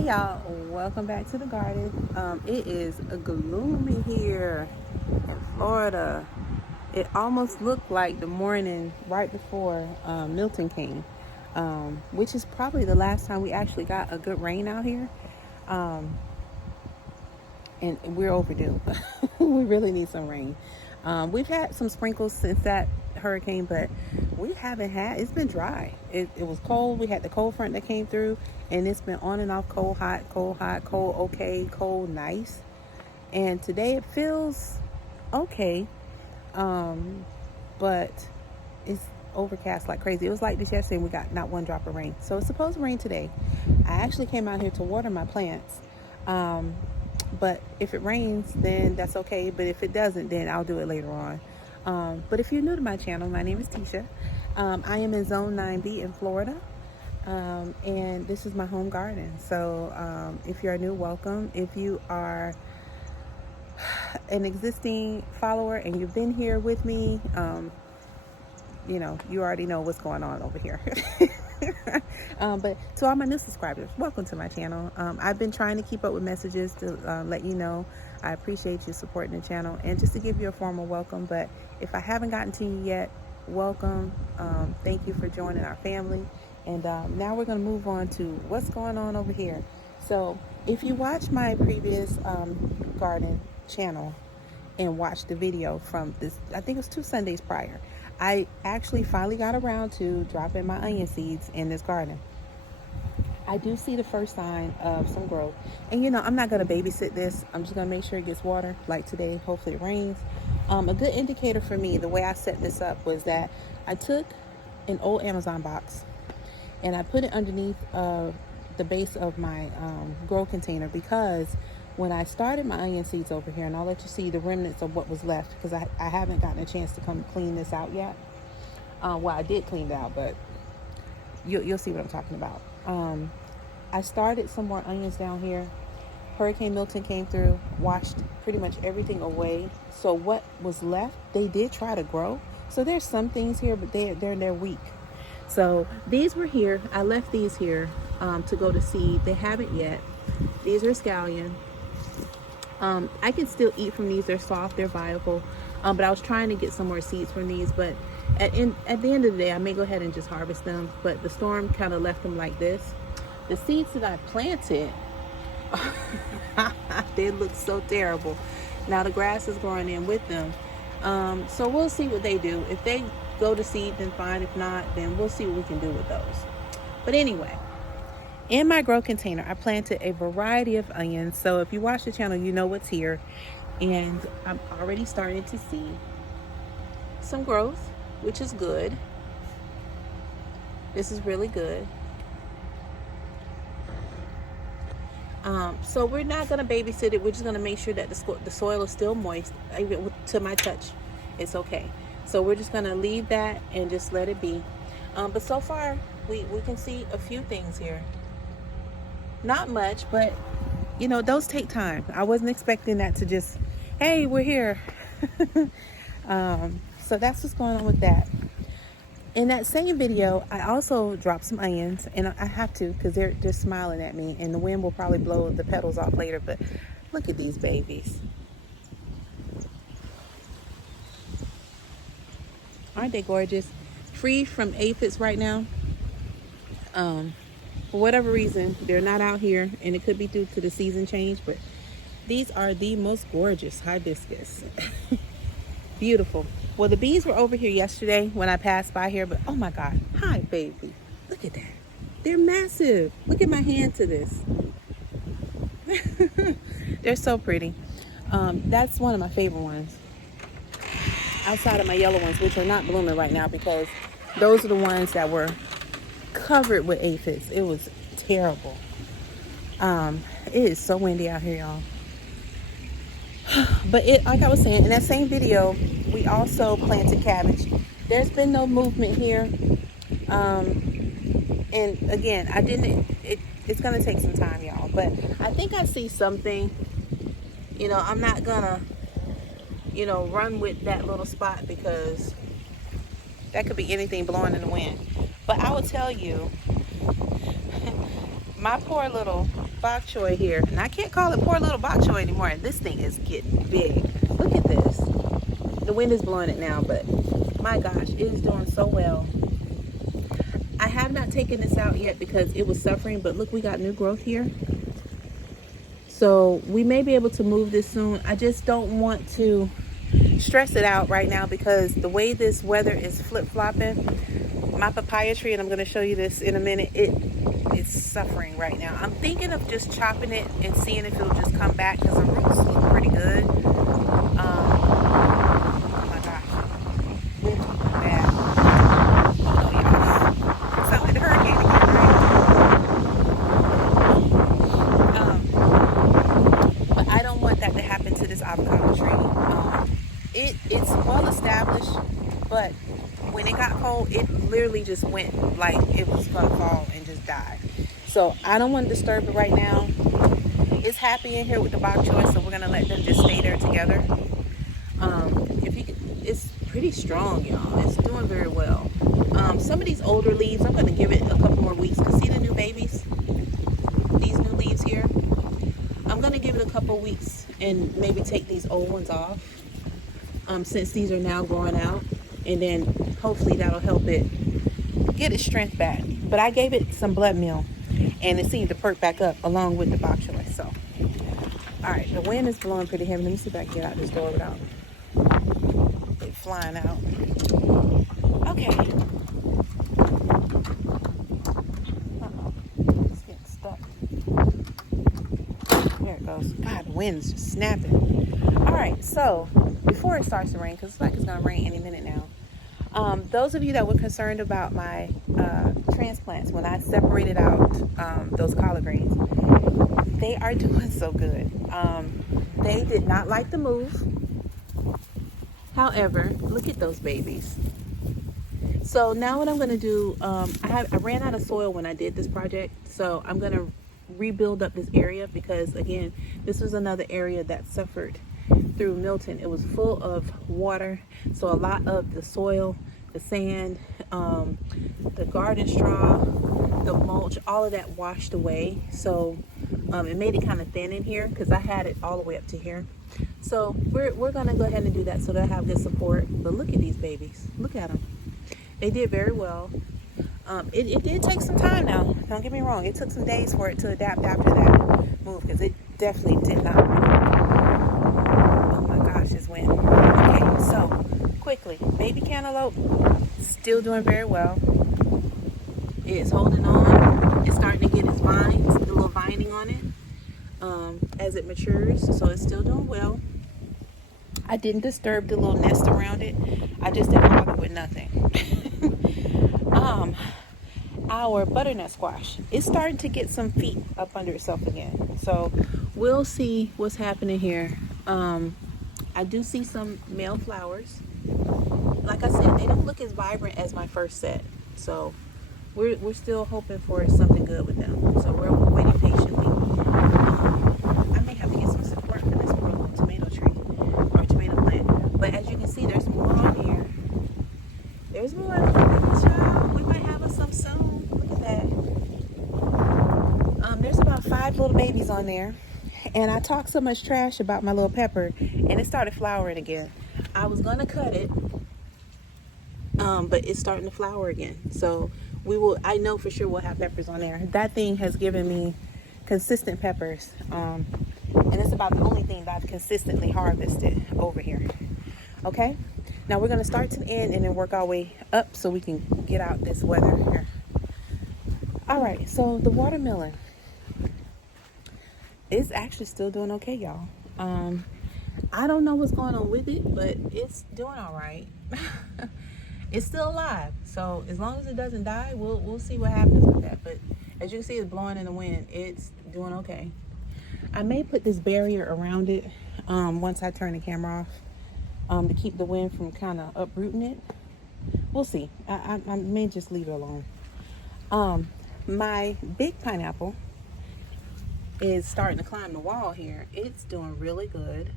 Hey y'all, welcome back to the garden. It is gloomy here in Florida. It almost looked like the morning right before Milton came, which is probably the last time we actually got a good rain out here. Um, and we're overdue. We really need some rain. We've had some sprinkles since that hurricane, but we haven't had. It's been dry. It was cold. We had the cold front that came through, and it's been on and off, cold, hot, cold, hot, cold, okay, cold, nice. And today it feels okay, but it's overcast like crazy. It was like this yesterday, and we got not one drop of rain. So it's supposed to rain today. I actually came out here to water my plants. But if it rains, then that's okay. But if it doesn't, then I'll do it later on. But if you're new to my channel, my name is Tisha. I am in Zone 9B in Florida. And this is my home garden. So if you're new, welcome. If you are an existing follower and you've been here with me, you already know what's going on over here. But to all my new subscribers, welcome to my channel. I've been trying to keep up with messages to let you know I appreciate you supporting the channel and just to give you a formal welcome. But if I haven't gotten to you yet, welcome. Thank you for joining our family. And now we're going to move on to what's going on over here. So if you watch my previous garden channel and watch the video from this, I think it was 2 Sundays prior, I actually finally got around to dropping my onion seeds in this garden. I do see the first sign of some growth. And I'm not going to babysit this. I'm just going to make sure it gets water like today. Hopefully it rains. A good indicator for me, the way I set this up was that I took an old Amazon box and I put it underneath the base of my grow container, because when I started my onion seeds over here, and I'll let you see the remnants of what was left, because I haven't gotten a chance to come clean this out yet. Well, I did clean it out, but you'll see what I'm talking about. I started some more onions down here. Hurricane Milton came through, washed pretty much everything away. So what was left, they did try to grow. So there's some things here, but they're weak. So these were here. I left these here to go to seed. They haven't yet. These are scallion. I can still eat from these. They're soft, they're viable. But I was trying to get some more seeds from these. But at the end of the day, I may go ahead and just harvest them. But the storm kind of left them like this. The seeds that I planted, they look so terrible. Now the grass is growing in with them. So we'll see what they do. If they go to seed, then fine. If not, then we'll see what we can do with those. But anyway, in my grow container, I planted a variety of onions. So if you watch the channel, you know what's here. And I'm already starting to see some growth, which is good. This is really good. So we're not going to babysit it. We're just going to make sure that the soil is still moist. Even to my touch, it's okay. So we're just going to leave that and just let it be. But so far, we can see a few things here. Not much, but those take time. I wasn't expecting that to just, hey, we're here. So that's what's going on with that. In that same video, I also dropped some onions, and I have to because they're just smiling at me, and the wind will probably blow the petals off later. But look at these babies. Aren't they gorgeous? Free from aphids right now. For whatever reason, they're not out here, and it could be due to the season change, but these are the most gorgeous hibiscus. Beautiful. Well, the bees were over here yesterday when I passed by here, but oh my God, hi baby. Look at that. They're massive. Look at my hand to this. They're so pretty. That's one of my favorite ones. Outside of my yellow ones, which are not blooming right now because those are the ones that were covered with aphids. It was terrible. It is so windy out here, y'all. But like I was saying, in that same video, we also planted cabbage. There's been no movement here. And again, it's gonna take some time, y'all. But I think I see something. I'm not gonna, run with that little spot because that could be anything blowing in the wind. But I will tell you, My poor little bok choy here, and I can't call it poor little bok choy anymore. This thing is getting big. Look at this. The wind is blowing it now, but my gosh, it is doing so well. I have not taken this out yet because it was suffering, but look, we got new growth here. So we may be able to move this soon. I just don't want to stress it out right now because the way this weather is flip-flopping, my papaya tree, and I'm going to show you this in a minute, it's suffering right now. I'm thinking of just chopping it and seeing if it'll just come back because the roots look pretty good. Oh my gosh. Bad. Oh yes. Sounds like the hurricane again, right? But I don't want that to happen to this avocado tree. It's well established, but when it got cold, it literally just went like it was gonna fall and just die. So I don't want to disturb it right now. It's happy in here with the bok choy, so we're gonna let them just stay there together. If you could, it's pretty strong, y'all. It's doing very well. Some of these older leaves, I'm gonna give it a couple more weeks. Cause see the new babies, these new leaves here. I'm gonna give it a couple weeks and maybe take these old ones off. Since these are now growing out, and then hopefully that'll help it get its strength back. But I gave it some blood meal and it seemed to perk back up along with the bok choy. So all right, the wind is blowing pretty heavy. Let me see if I can get out this door without it flying out. Okay. It's getting stuck. There it goes. God, the wind's just snapping. All right, so before it starts to rain, because it's like it's gonna rain any minute now. Those of you that were concerned about my transplants, when I separated out those collard greens, they are doing so good. They did not like the move. However, look at those babies. So now what I'm going to do, I ran out of soil when I did this project, so I'm going to rebuild up this area because, again, this was another area that suffered through Milton. It was full of water, so a lot of the soil, the sand, the garden straw, the mulch, all of that washed away. So it made it kind of thin in here because I had it all the way up to here. So we're gonna go ahead and do that so they'll have good support. But look at these babies. Look at them. They did very well. It did take some time now. Don't get me wrong. It took some days for it to adapt after that move because it definitely did not. Oh my gosh, this wind. Okay, so quickly, baby cantaloupe still doing very well. It's holding on. It's starting to get its vines, the little vining on it as it matures. So it's still doing well. I didn't disturb the little nest around it. I just didn't bother with nothing. Our butternut squash is starting to get some feet up under itself again. So we'll see what's happening here. I do see some male flowers. Like I said, they don't look as vibrant as my first set. So we're still hoping for something good with them. So we're waiting patiently. I may have to get some support for this poor little tomato tree or tomato plant. But as you can see, there's more on here. There's more. We might have us some soon. Look at that. There's about 5 little babies on there. And I talked so much trash about my little pepper, and it started flowering again. I was gonna cut it, but it's starting to flower again. So I know for sure we'll have peppers on there. That thing has given me consistent peppers. And it's about the only thing that I've consistently harvested over here. Okay, now we're gonna start to the end and then work our way up so we can get out this weather here. All right, so the watermelon is actually still doing okay, y'all. I don't know what's going on with it, but it's doing all right. It's still alive, so as long as it doesn't die, we'll see what happens with that. But as you can see, it's blowing in the wind. It's doing okay. I may put this barrier around it once I turn the camera off to keep the wind from kind of uprooting it. We'll see. I may just leave it alone. My big pineapple is starting to climb the wall here. It's doing really good.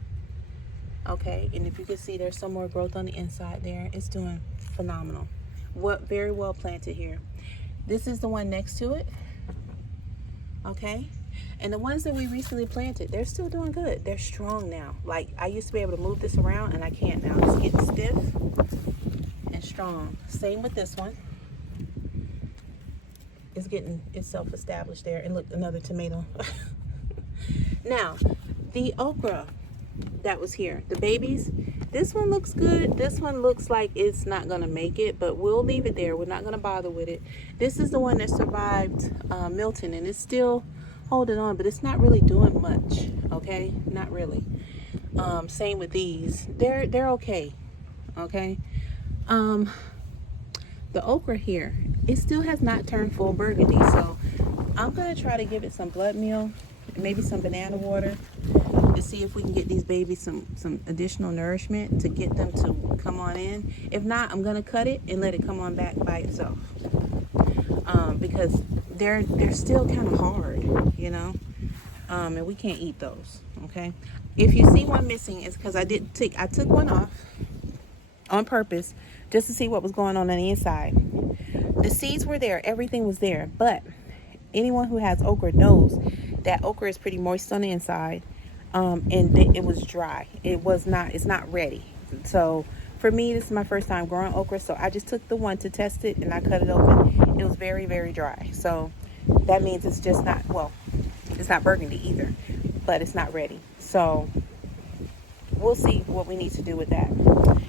Okay, and if you can see, there's some more growth on the inside there. It's doing phenomenal. Very well planted here. This is the one next to it. Okay. And the ones that we recently planted, they're still doing good. They're strong now. Like, I used to be able to move this around, and I can't now. It's getting stiff and strong. Same with this one. It's getting itself established there. And look, another tomato. Now, the okra that was here, the babies, this one looks good. This one looks like it's not gonna make it, but we'll leave it there. We're not gonna bother with it. This is the one that survived Milton, and it's still holding on, but it's not really doing much. Okay, not really. Same with these. They're okay. Okay. The okra here, it still has not turned full burgundy, so I'm gonna try to give it some blood meal, maybe some banana water, to see if we can get these babies some additional nourishment to get them to come on in. If not, I'm gonna cut it and let it come on back by itself, because they're still kind of hard, you know, and we can't eat those. Okay, if you see one missing, it's because I took one off on purpose just to see what was going on the inside. The seeds were there, everything was there, but anyone who has okra knows that okra is pretty moist on the inside, and it was dry. It's not ready. So for me, this is my first time growing okra, so I just took the one to test it and I cut it open. It was very, very dry. So that means it's just not, well, it's not burgundy either, but it's not ready. So we'll see what we need to do with that.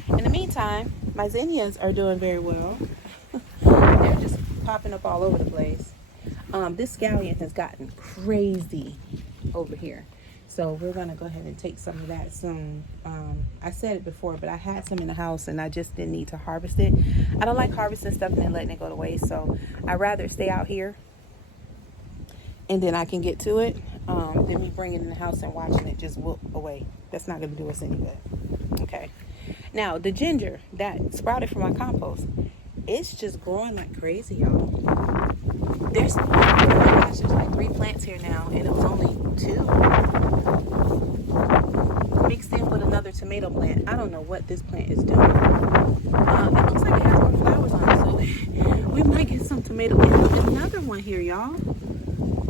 In the meantime, my zinnias are doing very well. They're just popping up all over the place. This scallion has gotten crazy over here. So we're going to go ahead and take some of that soon. I said it before, but I had some in the house and I just didn't need to harvest it. I don't like harvesting stuff and then letting it go to waste. So I'd rather stay out here and then I can get to it than me bringing it in the house and watching it just wilt away. That's not going to do us any good. Okay. Now, the ginger that sprouted from my compost, it's just growing like crazy, y'all. There's like 3 plants here now, and it was only 2 mixed in with another tomato plant. I don't know what this plant is doing. It looks like it has more flowers on it, so we might get some tomato. There's another one here, y'all.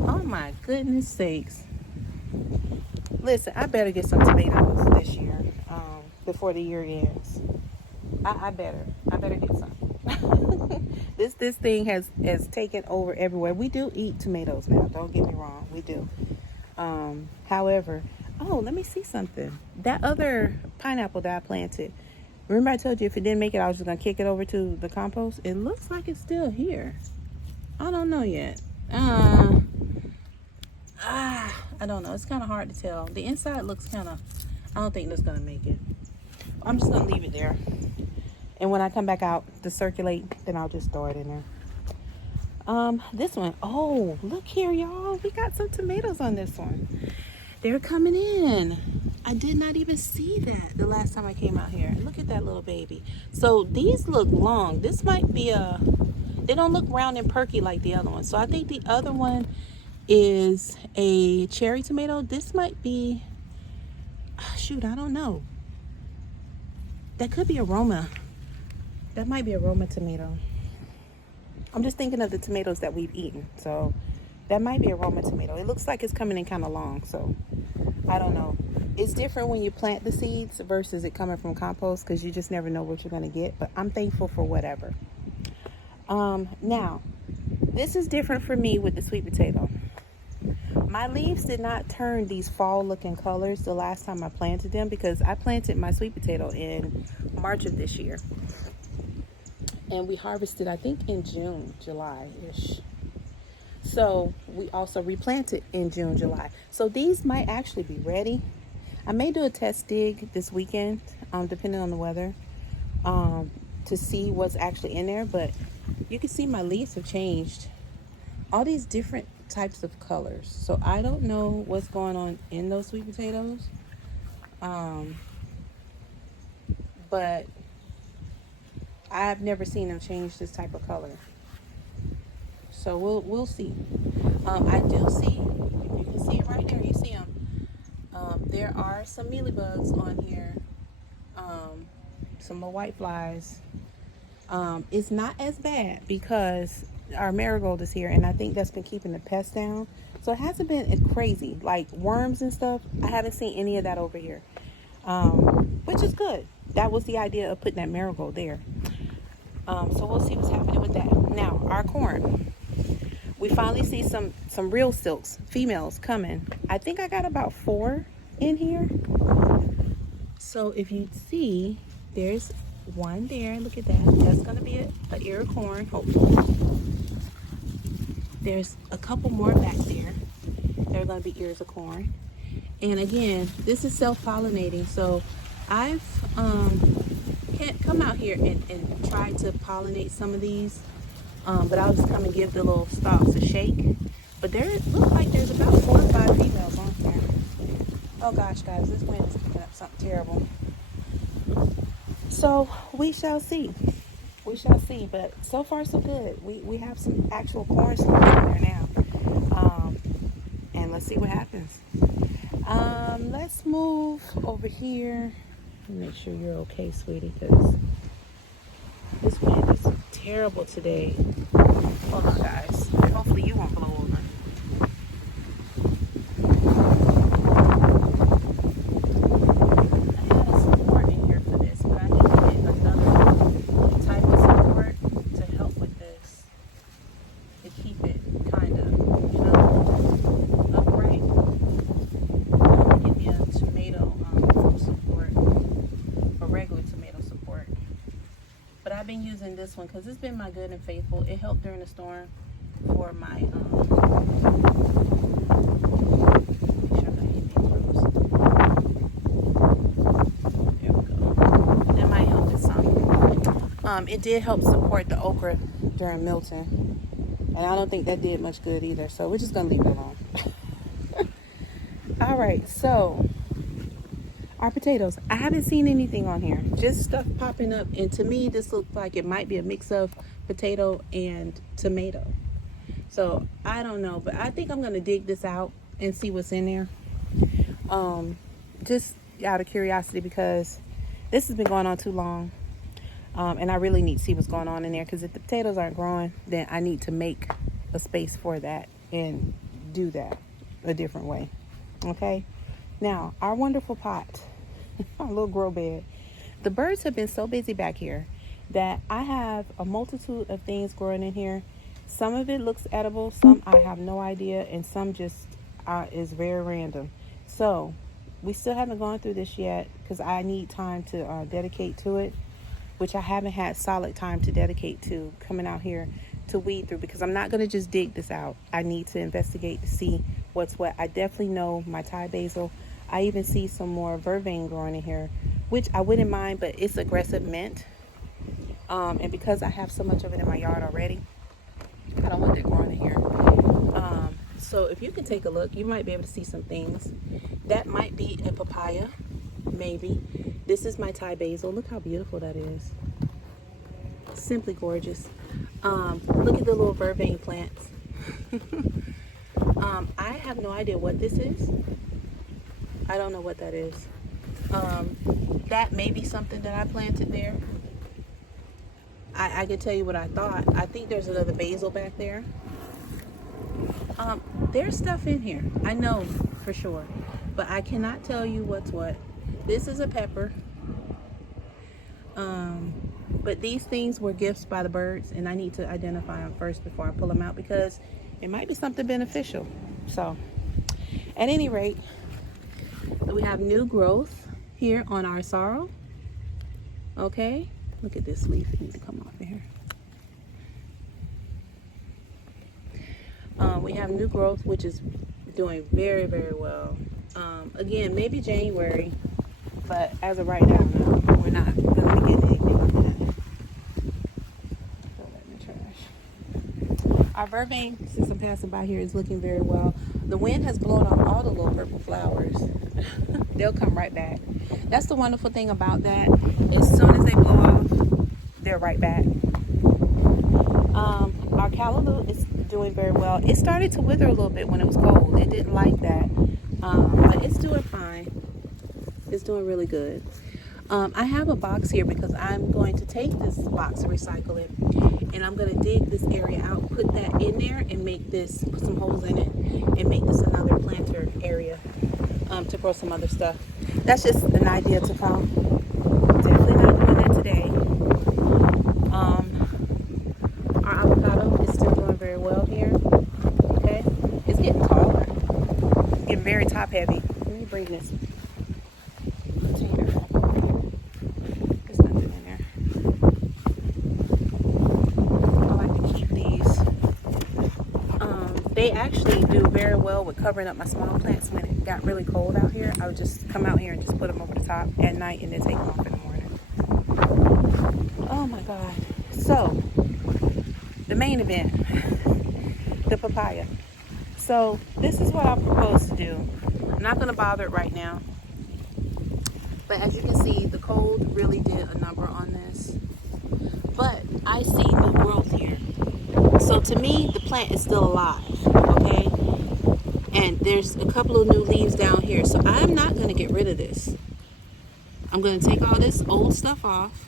Oh my goodness sakes. Listen, I better get some tomatoes this year, before the year ends. I better get some. This thing has taken over everywhere. We do eat tomatoes now, don't get me wrong, we do. However, oh, let me see something. That other pineapple that I planted, remember I told you if it didn't make it, I was just gonna kick it over to the compost? It looks like it's still here. I don't know yet. I don't know. It's kind of hard to tell. The inside looks kind of, I don't think that's going to make it. I'm just going to leave it there. And when I come back out to circulate, then I'll just throw it in there. This one, oh, look here, y'all. We got some tomatoes on this one. They're coming in. I did not even see that the last time I came out here. Look at that little baby. So these look long. This might be they don't look round and perky like the other one. So I think the other one is a cherry tomato. This might be, shoot, I don't know. That could be aroma. That might be aroma tomato. I'm just thinking of the tomatoes that we've eaten. So that might be aroma tomato. It looks like it's coming in kind of long. So I don't know. It's different when you plant the seeds versus it coming from compost, because you just never know what you're going to get. But I'm thankful for whatever. Now, this is different for me with the sweet potato. My leaves did not turn these fall looking colors the last time I planted them, because I planted my sweet potato in March of this year. And we harvested, I think, in June, July-ish. So we also replanted in June, July. So these might actually be ready. I may do a test dig this weekend, depending on the weather, to see what's actually in there. But you can see my leaves have changed. All these different types of colors. So I don't know what's going on in those sweet potatoes. But I've never seen them change this type of color. So we'll see. I do see, you can see it right there, you see them. There are some mealybugs on here. Some more white flies. It's not as bad because our marigold is here, and I think that's been keeping the pests down. So it hasn't been crazy. Like worms and stuff, I haven't seen any of that over here. Which is good. That was the idea of putting that marigold there. So we'll see what's happening with that. Now, our corn. We finally see some real silks, females coming. I think I got about 4 in here. So if you see, there's one there. Look at that. That's going to be an ear of corn, hopefully. There's a couple more back there. They're going to be ears of corn. And again, this is self-pollinating. So I've can't come out here and try to pollinate some of these. But I'll just come and give the little stalks a shake. But there looks like there's about 4 or 5 females on here. Oh gosh, guys, this wind is kicking up something terrible. So we shall see. We shall see. But so far so good. We have some actual corn stalks in there now. And let's see what happens. Let's move over here. Make sure you're okay, sweetie, because this wind is terrible today. Hold on, guys. Hopefully you won't blow over. I had a support in here for this, but I need to get another type of support to help with this. To keep it kind of, upright. I'm going to give you a tomato support, or regular tomato support. But I've been using this one because it's been my good and faithful. It helped during the storm for my, make sure I'm not hitting these roots. There we go. That might help it some. It did help support the okra during Milton. And I don't think that did much good either. So we're just going to leave it alone. All right, so our potatoes. I haven't seen anything on here. Just stuff popping up. And to me, this looks like it might be a mix of potato and tomato. So I don't know. But I think I'm going to dig this out and see what's in there. Just out of curiosity, because this has been going on too long. And I really need to see what's going on in there. Because if the potatoes aren't growing, then I need to make a space for that and do that a different way. Okay? Now, our wonderful pot, our little grow bed. The birds have been so busy back here that I have a multitude of things growing in here. Some of it looks edible, some I have no idea, and some just is very random. So, we still haven't gone through this yet because I need time to dedicate to it, which I haven't had solid time to dedicate to coming out here to weed through, because I'm not going to just dig this out. I need to investigate to see what's what. I definitely know my Thai basil. I even see some more vervain growing in here, which I wouldn't mind, but it's aggressive mint. And because I have so much of it in my yard already, I don't want that growing in here. So if you can take a look, you might be able to see some things. That might be a papaya, maybe. This is my Thai basil. Look how beautiful that is. Simply gorgeous. Look at the little vervain plants. I have no idea what this is. I don't know what that is. That may be something that I planted there. I can tell you what I thought. I think there's another basil back there. There's stuff in here. I know for sure. But I cannot tell you what's what. This is a pepper. But these things were gifts by the birds, and I need to identify them first before I pull them out, because it might be something beneficial. So, at any rate, we have new growth here on our sorrel. Okay, look at this leaf. It needs to come off of here. We have new growth, which is doing very, very well. Again, maybe January, but as of right now, no, we're not going to be getting anything like that. Throw that in the trash. Our vervain, since I'm passing by here, is looking very well. The wind has blown off all the little purple flowers. They'll come right back. That's the wonderful thing about that. As soon as they blow off, they're right back. Our callaloo is doing very well. It started to wither a little bit when it was cold. It didn't like that. But it's doing fine. It's doing really good. I have a box here because I'm going to take this box, recycle it, and I'm going to dig this area out, put that in there, and make this, put some holes in it, and make this another planter area to grow some other stuff. That's just an idea to come. Definitely not doing that today. Our avocado is still doing very well here. Okay, it's getting taller, it's getting very top heavy. Let me bring this container back. There's nothing in there. I like to keep these. They actually do very well with covering up my small plants. When it got really cold out here, I would just come out here and just put them over the top at night and then take them off in the morning. Oh my God. So, the main event, the papaya. So, this is what I propose to do. I'm not going to bother it right now. But as you can see, the cold really did a number on this. But I see new growth here. So to me, the plant is still alive, okay? And there's a couple of new leaves down here. So I'm not going to get rid of this. I'm going to take all this old stuff off.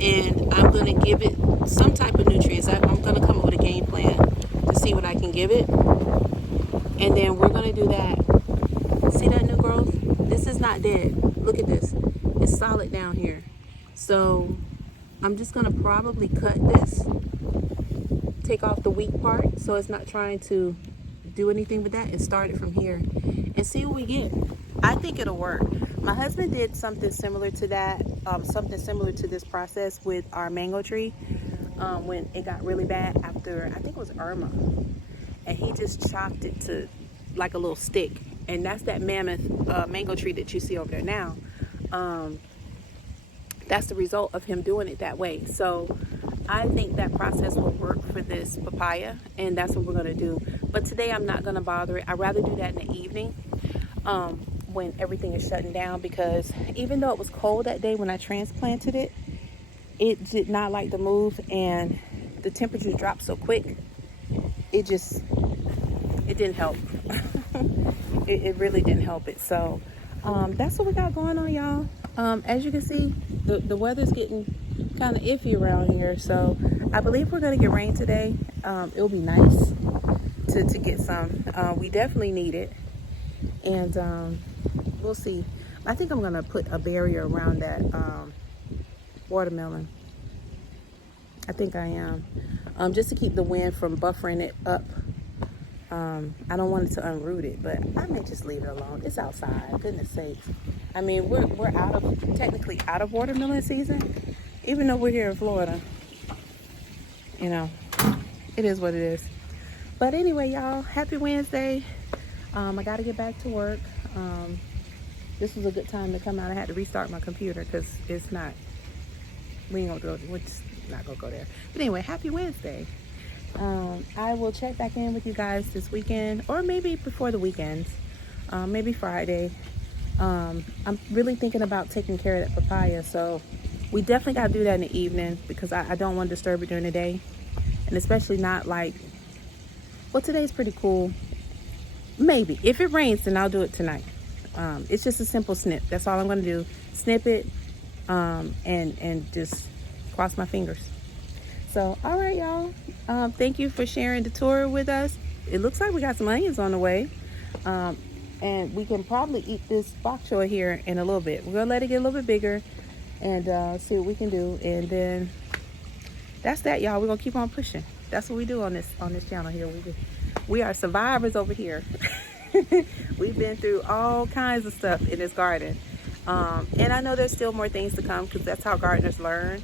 And I'm going to give it some type of nutrients. I'm going to come up with a game plan to see what I can give it. And then we're going to do that. See that new growth? This is not dead. Look at this. It's solid down here. So I'm just going to probably cut this. Take off the weak part so it's not trying to do anything with that, and start it from here and see what we get. I think it'll work. My husband did something similar to that, something similar to this process with our mango tree when it got really bad after, I think it was Irma. And he just chopped it to like a little stick. And that's that mammoth mango tree that you see over there now. That's the result of him doing it that way. So I think that process will work for this papaya, and that's what we're going to do. But today I'm not going to bother it. I'd rather do that in the evening when everything is shutting down, because even though it was cold that day when I transplanted it, it did not like to move, and the temperature dropped so quick, it didn't help. It really didn't help it. So that's what we got going on, y'all. As you can see, the weather's getting kind of iffy around here, so I believe we're going to get rain today. It'll be nice to get some. We definitely need it, and we'll see. I think I'm going to put a barrier around that watermelon. I think I am, just to keep the wind from buffering it up. I don't want it to unroot it, but I may just leave it alone. It's outside, goodness sakes. I mean, we're technically out of watermelon season, even though we're here in Florida. You know, it is what it is. But anyway, y'all, happy Wednesday. I got to get back to work. This was a good time to come out. I had to restart my computer because it's not, we're not going to go there. But anyway, happy Wednesday. I will check back in with you guys this weekend, or maybe before the weekends, maybe Friday. I'm really thinking about taking care of that papaya, so we definitely got to do that in the evening, because I don't want to disturb it during the day, and especially not like, well, today's pretty cool. Maybe if it rains, then I'll do it tonight. It's just a simple snip. That's all I'm going to do. Snip it, and just cross my fingers. So, all right, y'all. Thank you for sharing the tour with us. It looks like we got some onions on the way. And we can probably eat this bok choy here in a little bit. We're going to let it get a little bit bigger and see what we can do. And then that's that, y'all. We're going to keep on pushing. That's what we do on this channel here. We are survivors over here. We've been through all kinds of stuff in this garden. And I know there's still more things to come, because that's how gardeners learn.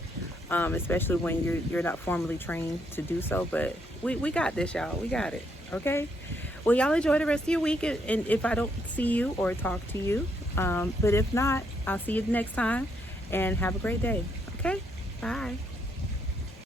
Especially when you're not formally trained to do so. But we got this, y'all. We got it. Okay? Well, y'all enjoy the rest of your week. And if I don't see you or talk to you, but if not, I'll see you next time. And have a great day. Okay? Bye.